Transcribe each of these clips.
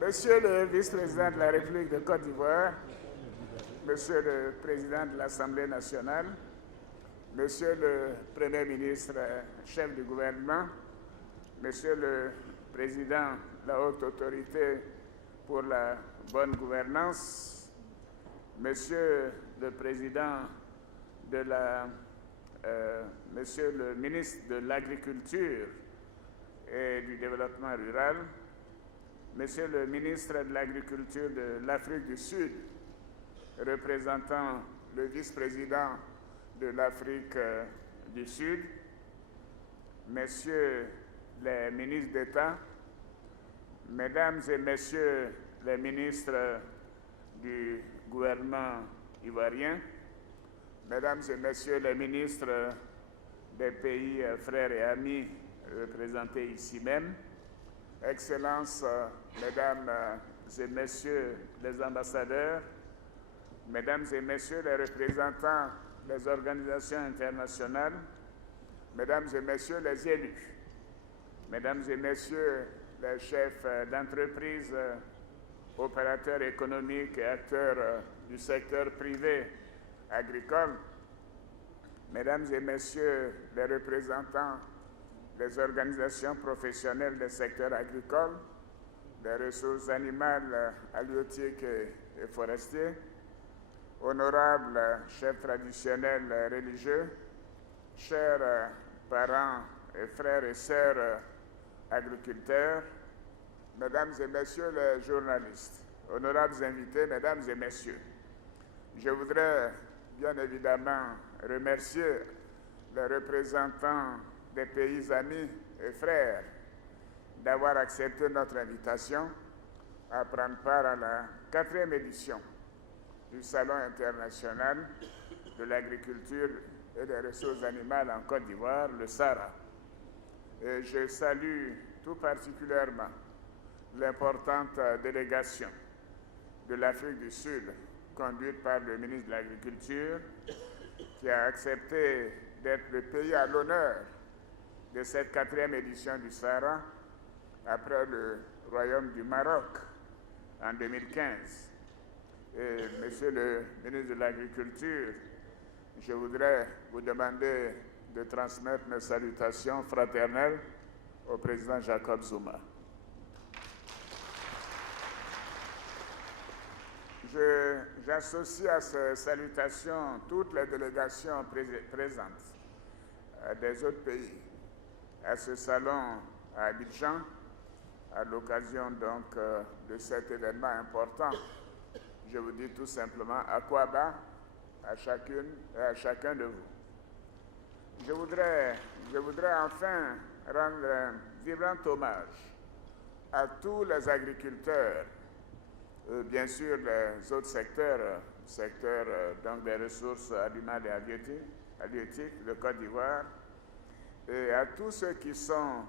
Monsieur le vice-président de la République de Côte d'Ivoire, Monsieur le président de l'Assemblée nationale, Monsieur le Premier ministre, chef du gouvernement, Monsieur le président de la Haute Autorité pour la bonne gouvernance, Monsieur le président de Monsieur le ministre de l'Agriculture et du Développement rural, Monsieur le ministre de l'Agriculture de l'Afrique du Sud, représentant le vice-président de l'Afrique du Sud, Messieurs les ministres d'État, Mesdames et Messieurs les ministres du gouvernement ivoirien, Mesdames et Messieurs les ministres des pays frères et amis représentés ici même, Excellences, Mesdames et Messieurs les ambassadeurs, Mesdames et Messieurs les représentants des organisations internationales, Mesdames et Messieurs les élus, Mesdames et Messieurs les chefs d'entreprise, opérateurs économiques et acteurs du secteur privé agricole, Mesdames et Messieurs les représentants des organisations professionnelles des secteurs agricoles, des ressources animales, halieutiques et forestiers, honorables chefs traditionnels religieux, chers parents et frères et sœurs agriculteurs, Mesdames et Messieurs les journalistes, honorables invités, Mesdames et Messieurs, je voudrais bien évidemment remercier les représentants des pays amis et frères d'avoir accepté notre invitation à prendre part à la 4e édition du Salon international de l'agriculture et des ressources animales en Côte d'Ivoire, le SARA. Et je salue tout particulièrement l'importante délégation de l'Afrique du Sud, conduite par le ministre de l'Agriculture, qui a accepté d'être le pays à l'honneur de cette 4e édition du SARA, après le Royaume du Maroc en 2015. Et Monsieur le ministre de l'Agriculture, je voudrais vous demander de transmettre mes salutations fraternelles au président Jacob Zuma. J'associe à ces salutations toutes les délégations présentes des autres pays à ce salon à Abidjan, à l'occasion donc de cet événement important. Je vous dis tout simplement Akwaba à chacune et à chacun de vous. Je voudrais enfin rendre un vibrant hommage à tous les agriculteurs, bien sûr les autres secteurs donc des ressources animales et halieutiques de Côte d'Ivoire, et à tous ceux qui sont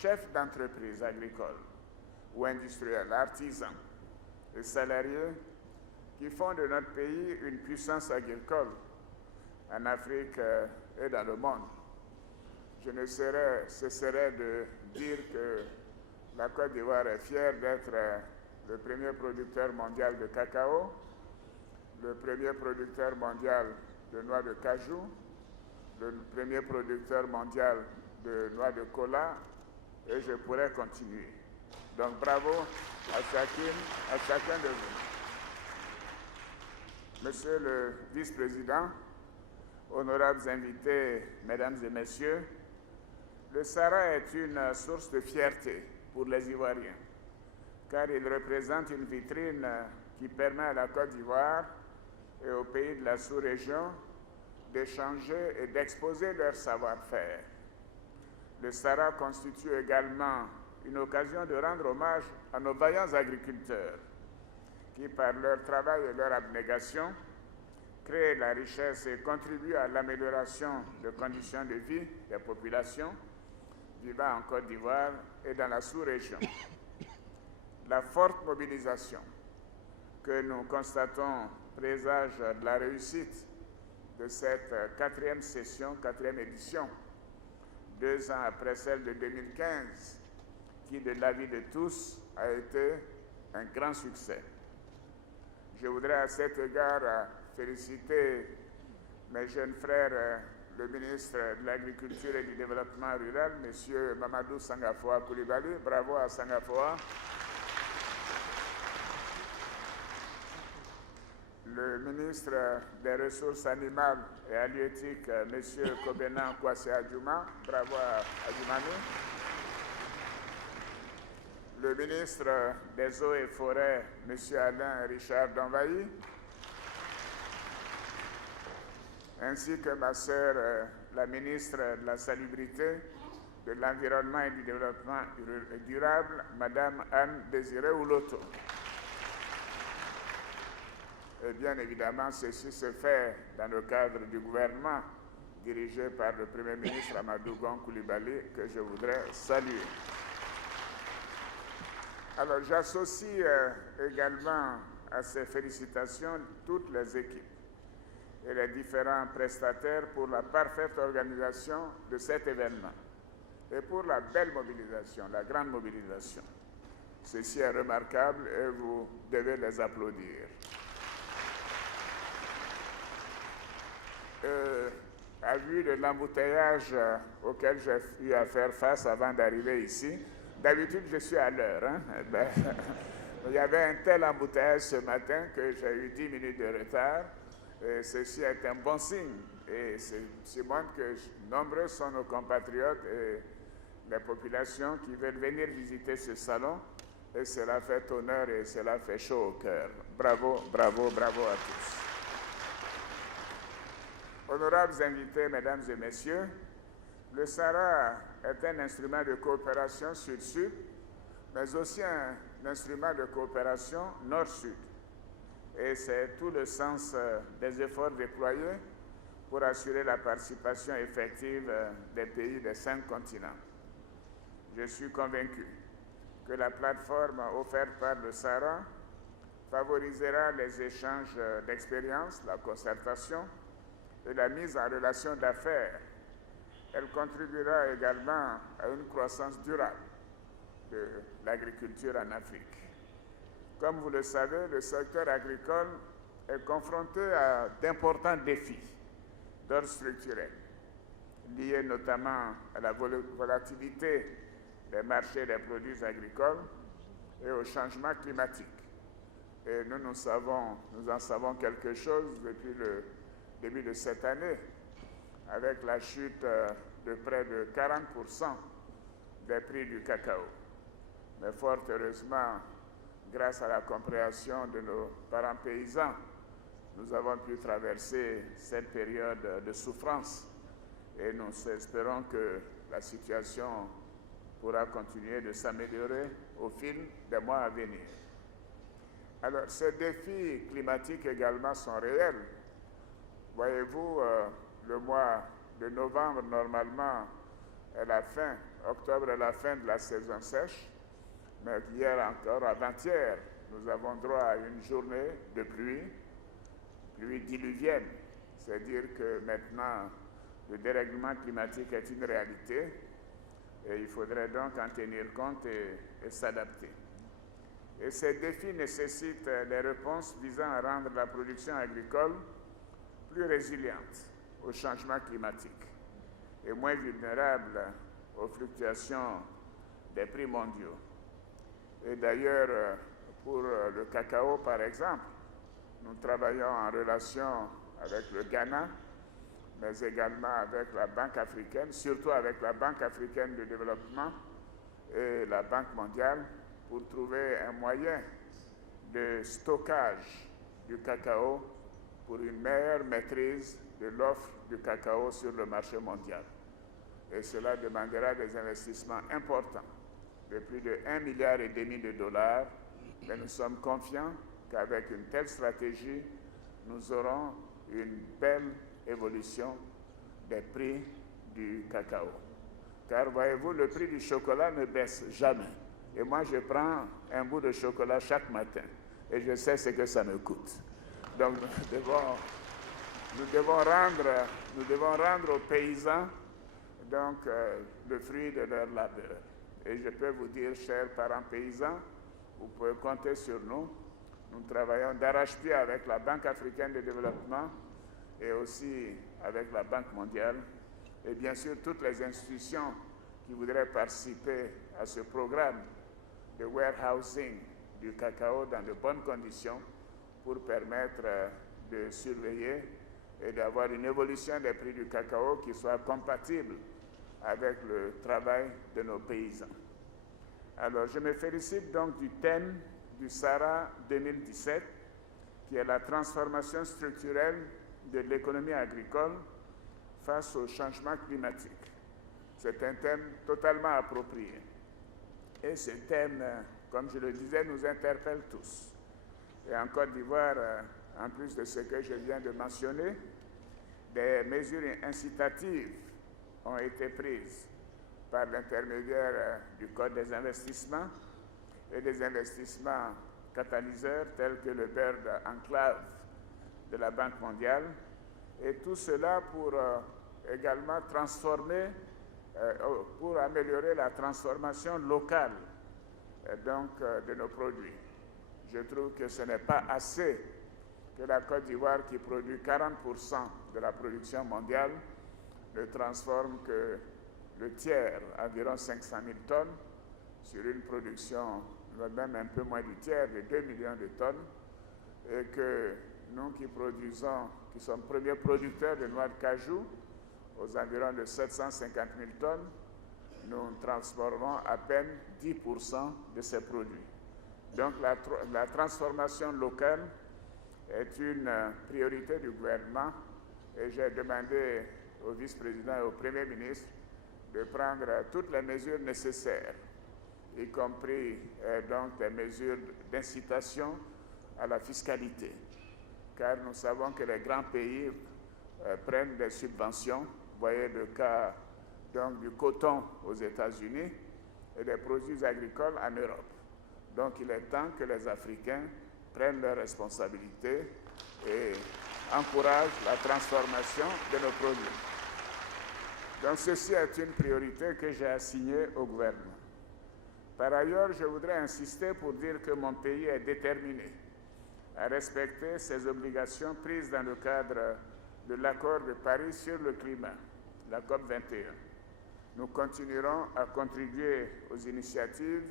chefs d'entreprise agricole ou industriels, artisans et salariés qui font de notre pays une puissance agricole en Afrique et dans le monde. Je ne cesserai de dire que la Côte d'Ivoire est fière d'être le premier producteur mondial de cacao, le premier producteur mondial de noix de cajou, le premier producteur mondial de noix de cola, et je pourrais continuer. Donc bravo à chacun de vous. Monsieur le vice-président, honorables invités, Mesdames et Messieurs, le SARA est une source de fierté pour les Ivoiriens, car il représente une vitrine qui permet à la Côte d'Ivoire et aux pays de la sous-région d'échanger et d'exposer leur savoir-faire. Le SARA constitue également une occasion de rendre hommage à nos vaillants agriculteurs qui, par leur travail et leur abnégation, créent la richesse et contribuent à l'amélioration des conditions de vie des populations vivant en Côte d'Ivoire et dans la sous-région. La forte mobilisation que nous constatons présage de la réussite de cette 4e session, 4e édition, 2 ans après celle de 2015, qui, de l'avis de tous, a été un grand succès. Je voudrais à cet égard féliciter mes jeunes frères, le ministre de l'Agriculture et du Développement rural, M. Mamadou Sangafoa Coulibaly. Bravo à Sangafoa. Le ministre des Ressources animales et halieutiques, M. Kobenan Kwasi Adjouma. Bravo à Adjoumani. Le ministre des Eaux et Forêts, M. Alain Richard Danvaï, ainsi que ma sœur, la ministre de la Salubrité, de l'Environnement et du Développement durable, Mme Anne Désirée Ouloto. Et bien évidemment, ceci se fait dans le cadre du gouvernement dirigé par le Premier ministre Amadou Gon Coulibaly, que je voudrais saluer. Alors, j'associe également à ces félicitations toutes les équipes et les différents prestataires pour la parfaite organisation de cet événement et pour la belle mobilisation, la grande mobilisation. Ceci est remarquable et vous devez les applaudir. À vue de l'embouteillage auquel j'ai eu à faire face avant d'arriver ici, d'habitude, je suis à l'heure. Hein? Il y avait un tel embouteillage ce matin que j'ai eu 10 minutes de retard. Et ceci est un bon signe. Et ceci montre que nombreux sont nos compatriotes et les populations qui veulent venir visiter ce salon. Et cela fait honneur et cela fait chaud au cœur. Bravo, bravo, bravo à tous. Honorables invités, mesdames et messieurs, le SARA est un instrument de coopération sud-sud, mais aussi un instrument de coopération nord-sud. Et c'est tout le sens des efforts déployés pour assurer la participation effective des pays des 5 continents. Je suis convaincu que la plateforme offerte par le SARA favorisera les échanges d'expériences, la concertation et la mise en relation d'affaires. Elle contribuera également à une croissance durable de l'agriculture en Afrique. Comme vous le savez, le secteur agricole est confronté à d'importants défis d'ordre structurel, liés notamment à la volatilité des marchés des produits agricoles et au changement climatique. Et nous en savons quelque chose depuis le début de cette année, avec la chute de près de 40% des prix du cacao. Mais fort heureusement, grâce à la compréhension de nos parents paysans, nous avons pu traverser cette période de souffrance et nous espérons que la situation pourra continuer de s'améliorer au fil des mois à venir. Alors, ces défis climatiques également sont réels. Voyez-vous, le mois de novembre, normalement, est la fin, octobre est la fin de la saison sèche, mais hier encore, avant-hier, nous avons droit à une journée de pluie diluvienne. C'est-à-dire que maintenant, le dérèglement climatique est une réalité et il faudrait donc en tenir compte et s'adapter. Et ces défis nécessitent des réponses visant à rendre la production agricole plus résiliente au changement climatique et moins vulnérable aux fluctuations des prix mondiaux. Et d'ailleurs, pour le cacao, par exemple, nous travaillons en relation avec le Ghana, mais également avec la Banque africaine, surtout avec la Banque africaine de développement et la Banque mondiale, pour trouver un moyen de stockage du cacao pour une meilleure maîtrise de l'offre du cacao sur le marché mondial. Et cela demandera des investissements importants de plus de 1,5 milliard de dollars, mais nous sommes confiants qu'avec une telle stratégie, nous aurons une belle évolution des prix du cacao. Car voyez-vous, le prix du chocolat ne baisse jamais. Et moi, je prends un bout de chocolat chaque matin et je sais ce que ça me coûte. Donc, nous devons rendre aux paysans donc, le fruit de leur labeur. Et je peux vous dire, chers parents paysans, vous pouvez compter sur nous. Nous travaillons d'arrache-pied avec la Banque africaine de développement et aussi avec la Banque mondiale. Et bien sûr, toutes les institutions qui voudraient participer à ce programme de warehousing du cacao dans de bonnes conditions pour permettre de surveiller et d'avoir une évolution des prix du cacao qui soit compatible avec le travail de nos paysans. Alors, je me félicite donc du thème du SARA 2017, qui est la transformation structurelle de l'économie agricole face au changement climatique. C'est un thème totalement approprié. Et ce thème, comme je le disais, nous interpelle tous. Et en Côte d'Ivoire, en plus de ce que je viens de mentionner, des mesures incitatives ont été prises par l'intermédiaire du Code des investissements et des investissements catalyseurs tels que le BERD Enclave de la Banque mondiale, et tout cela pour également transformer, pour améliorer la transformation locale de nos produits. Je trouve que ce n'est pas assez que la Côte d'Ivoire, qui produit 40% de la production mondiale, ne transforme que le tiers, environ 500 000 tonnes, sur une production, même un peu moins du tiers, de 2 millions de tonnes, et que nous qui produisons, qui sommes premiers producteurs de noix de cajou, aux environs de 750 000 tonnes, nous transformons à peine 10% de ces produits. Donc la transformation locale est une priorité du gouvernement, et j'ai demandé au vice-président et au Premier ministre de prendre toutes les mesures nécessaires, y compris donc des mesures d'incitation à la fiscalité, car nous savons que les grands pays prennent des subventions. Vous voyez le cas donc, du coton aux États-Unis et des produits agricoles en Europe. Donc il est temps que les Africains prennent leurs responsabilités et encouragent la transformation de nos produits. Donc ceci est une priorité que j'ai assignée au gouvernement. Par ailleurs, je voudrais insister pour dire que mon pays est déterminé à respecter ses obligations prises dans le cadre de l'accord de Paris sur le climat, la COP 21. Nous continuerons à contribuer aux initiatives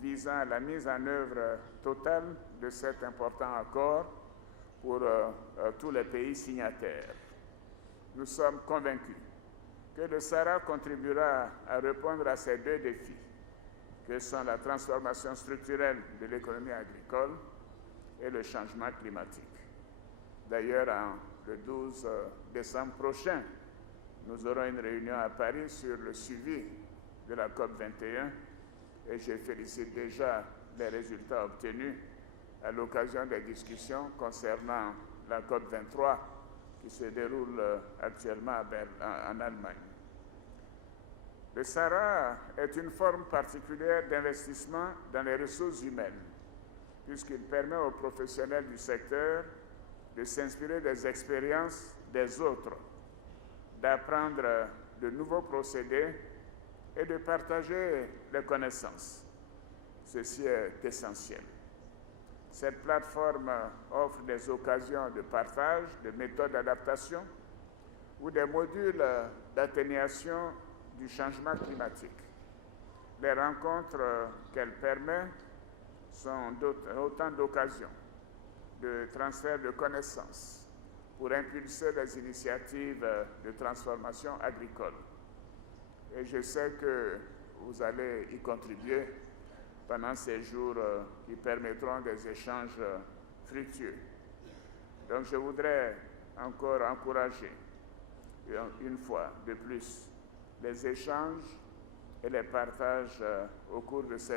visant à la mise en œuvre totale de cet important accord pour tous les pays signataires. Nous sommes convaincus que le SARA contribuera à répondre à ces deux défis, que sont la transformation structurelle de l'économie agricole et le changement climatique. D'ailleurs, le 12 décembre prochain, nous aurons une réunion à Paris sur le suivi de la COP 21, et je félicite déjà les résultats obtenus à l'occasion des discussions concernant la COP 23 qui se déroule actuellement en Allemagne. Le SARA est une forme particulière d'investissement dans les ressources humaines, puisqu'il permet aux professionnels du secteur de s'inspirer des expériences des autres, d'apprendre de nouveaux procédés et de partager les connaissances. Ceci est essentiel. Cette plateforme offre des occasions de partage, de méthodes d'adaptation ou des modules d'atténuation du changement climatique. Les rencontres qu'elle permet sont autant d'occasions de transfert de connaissances pour impulser les initiatives de transformation agricole. Et je sais que vous allez y contribuer pendant ces jours qui permettront des échanges fructueux. Donc je voudrais encore encourager une fois de plus les échanges et les partages au cours de cette